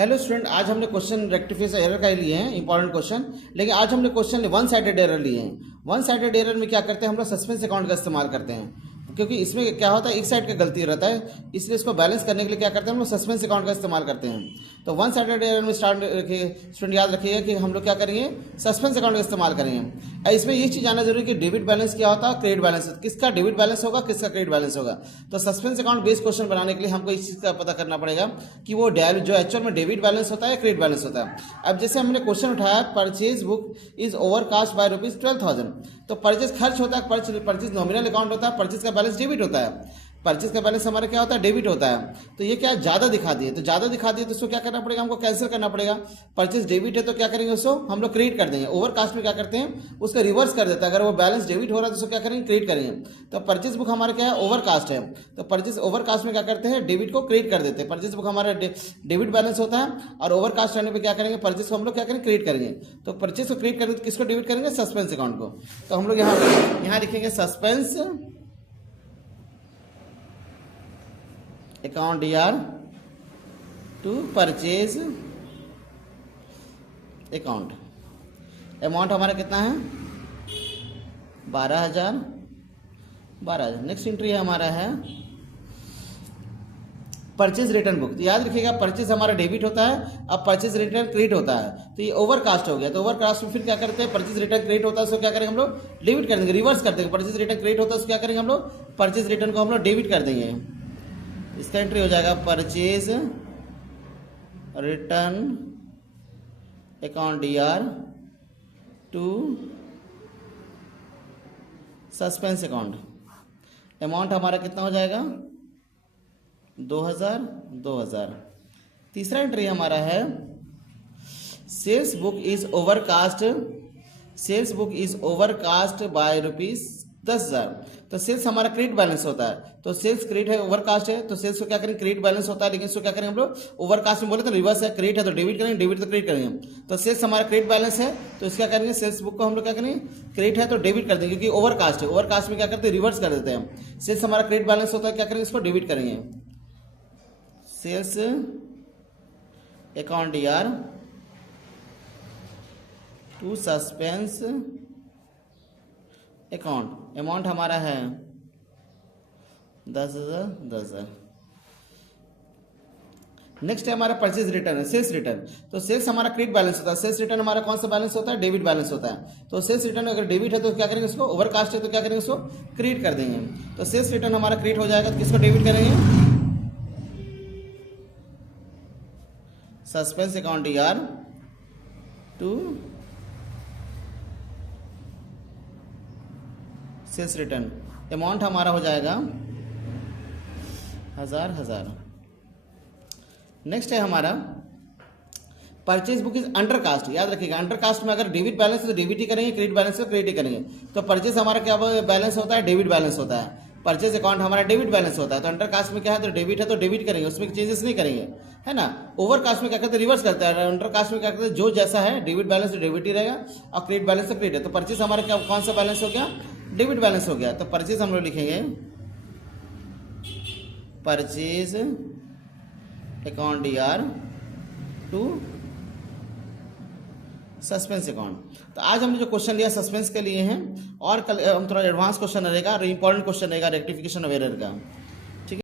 Hello student, आज हमने question rectification error का ही लिए हैं, इंपॉर्टेंट क्वेश्चन। लेकिन आज हमने क्वेश्चन वन साइडेड एरर लिए हैं। वन साइडेड एरर में क्या करते हैं, हम लोग सस्पेंस अकाउंट का इस्तेमाल करते हैं, क्योंकि इसमें क्या होता है एक साइड का गलती रहता है, इसलिए इसको बैलेंस करने के लिए क्या करते हैं हम लोग सस्पेंस अकाउंट का इस्तेमाल करते हैं। तो वन साइडेड एरर में स्टूडेंट याद रखिएगा कि हम लोग क्या करेंगे, सस्पेंस अकाउंट का इस्तेमाल करेंगे। इसमें ये चीज़ जानना जरूरी है कि डेबिट बैलेंस क्या होता है, क्रेडिट बैलेंस, किसका डेबिट बैलेंस होगा, किसका क्रेडिट बैलेंस होगा। तो सस्पेंस अकाउंट बेस्ड क्वेश्चन बनाने के लिए हमको इस चीज़ का पता करना पड़ेगा कि वो जो एक्चुअल में डेबिट बैलेंस होता है या क्रेडिट बैलेंस होता है। अब जैसे हमने क्वेश्चन उठाया, purchase book is overcast by ₹12,000, तो परचेज खर्च होता है, परचेज नॉमिनल अकाउंट होता है, परचेज का बैलेंस डेबिट होता है, परचेज का बैलेंस हमारा क्या होता है, डेबिट होता है। तो ये क्या ज़्यादा दिखा दिए, तो ज़्यादा दिखा दिए तो उसको क्या करना पड़ेगा, हमको कैंसिल करना पड़ेगा। परचेज डेबिट है तो क्या करेंगे, उसको हम लोग क्रेडिट कर देंगे। ओवर कास्ट में क्या करते हैं, उसका रिवर्स कर देता है, अगर वो बैलेंस डेबिट हो रहा है तो उसको क्या करेंगे, क्रेडिट करेंगे। तो परचेज बुक हमारा क्या है, ओवर कास्ट है, तो परचेज ओवर कास्ट में क्या करते हैं, डेबिट को क्रेडिट कर देते हैं। परचेज बुक हमारा डेबिट बैलेंस होता है और ओवर कास्ट रहने पर क्या करेंगे, परचेज को हम लोग क्या करेंगे, क्रेडिट करेंगे। तो परचेज को क्रेडिट करेंगे तो किसको डेबिट करेंगे, सस्पेंस अकाउंट को। तो हम लोग यहाँ लिखेंगे suspense account DR to purchase account. Amount हमारा कितना है, 12,000। नेक्स्ट एंट्री हमारा है परचेज रिटर्न बुक। तो याद रखिएगा परचेज हमारा डेबिट होता है, अब परचेज रिटर्न क्रेडिट होता है, तो ये ओवर कास्ट हो गया। तो ओवर कास्ट में फिर क्या करते हैं, परचेज रिटर्न क्रेडिट होता है, उसको क्या करेंगे हम लोग, डेबिट कर देंगे, रिवर्स कर देंगे। परचेज रिटर्न क्रेडिट होता है, उसको क्या करेंगे हम लोग, परचेज रिटर्न को हम लोग डेबिट कर देंगे। इसका एंट्री हो जाएगा purchase return account DR to suspense account. Amount हमारा कितना हो जाएगा, 2,000। तीसरा एंट्री हमारा है sales book is overcast by ₹10,000। तो सेल्स हमारा क्रेडिट बैलेंस होता है, तो सेल्स क्रेडिट है, ओवरकास्ट है, तो सेल्स को क्या करेंगे, क्रेडिट बैलेंस होता है, लेकिन इसको क्या करेंगे हम लोग, ओवरकास्ट में बोले तो रिवर्स है, क्रेडिट है तो डेबिट करेंगे, डेबिट तो क्रेडिट करेंगे। तो सेल्स हमारा क्रेडिट बैलेंस है, तो इसका करेंगे, सेल्स बुक को हम लोग क्या करेंगे, क्रेडिट है तो डेबिट कर देंगे, क्योंकि ओवरकास्ट है। ओवरकास्ट में क्या करते हैं, रिवर्स कर देते हैं। सेल्स हमारा क्रेडिट बैलेंस होता है, क्या करेंगे, इसको डेबिट करेंगे। Sales account DR to suspense account. Amount हमारा है 10,000। नेक्स्ट है हमारा परचेज रिटर्न है, सेल्स रिटर्न। तो सेल्स हमारा क्रेडिट बैलेंस होता है, सेल्स रिटर्न हमारा कौन सा बैलेंस होता है, डेबिट बैलेंस होता है। तो सेल्स रिटर्न अगर डेबिट है तो क्या करेंगे, उसको ओवरकास्ट है तो क्या करेंगे, उसको क्रेडिट कर देंगे। तो सेल्स रिटर्न हमारा क्रेडिट हो जाएगा, तो किसको डेबिट करेंगे, suspense account DR to sales return. Amount हमारा हो जाएगा 1,000। नेक्स्ट है हमारा purchase book is undercast. याद रखिएगा अंडर कास्ट में अगर डेबिट बैलेंस है तो डेबिट ही करेंगे, क्रेडिट बैलेंस है तो क्रेडिट ही करेंगे। तो परचेज हमारा क्या बैलेंस होता है, डेबिट बैलेंस होता है। परचेज अकाउंट हमारा डेबिट बैलेंस होता है, तो अंडर कास्ट में क्या है, तो डेबिट है तो डेबिट करेंगे, उसमें चेंजेस नहीं करेंगे, है ना। ओवर कास्ट में क्या करते हैं, रिवर्स करते हैं। अंडर कास्ट में क्या करते हैं, जो जैसा है डेबिट बैलेंस तो डेबिट ही रहेगा और क्रेडिट बैलेंस तो क्रेडिट है। तो परचेज हमारा क्या कौन सा बैलेंस हो गया, डेबिट बैलेंस हो गया। तो परचेज हम लोग लिखेंगे purchase account DR to suspense account. तो आज हमने जो क्वेश्चन लिया सस्पेंस के लिए हैं, और कल हम थोड़ा एडवांस क्वेश्चन रहेगा और इंपॉर्टेंट क्वेश्चन रहेगा रेक्टिफिकेशन ऑफ एरर का।